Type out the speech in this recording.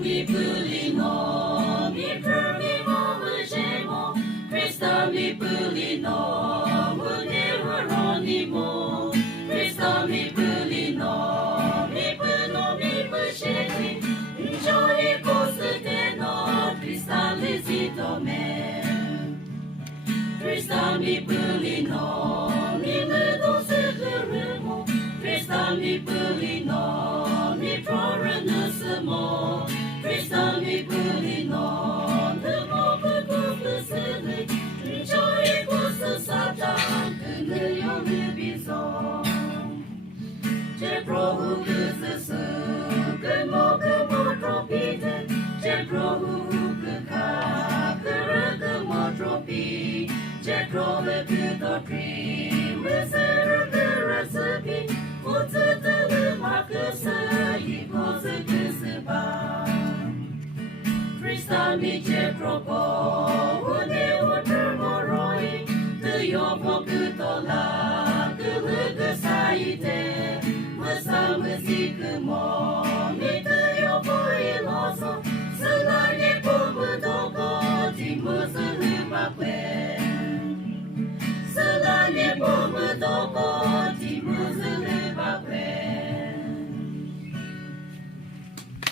mi pulino, mi primo mujemo, Cristo mi pulino, uneveronimo, Cristo mi pulino, mi puno mi pusheti, joy cositeno, Cristo lisito me, Cristo mi pulino, mi medo seguremo, Cristo mi pulino, mi prorenusimo, Cristo mi pulino, de mo pecopusili, joy cosisatan, que yo libiso, je prohu kusisu, que mo tropite, je prohu kuka, que mo tropi, je prove kutopri, wizard the recipe, what's it the marcus, equals a kisipa. Christa mi je propo, une water moroi, the yopo kutola, the lugasaite, masam zikumo.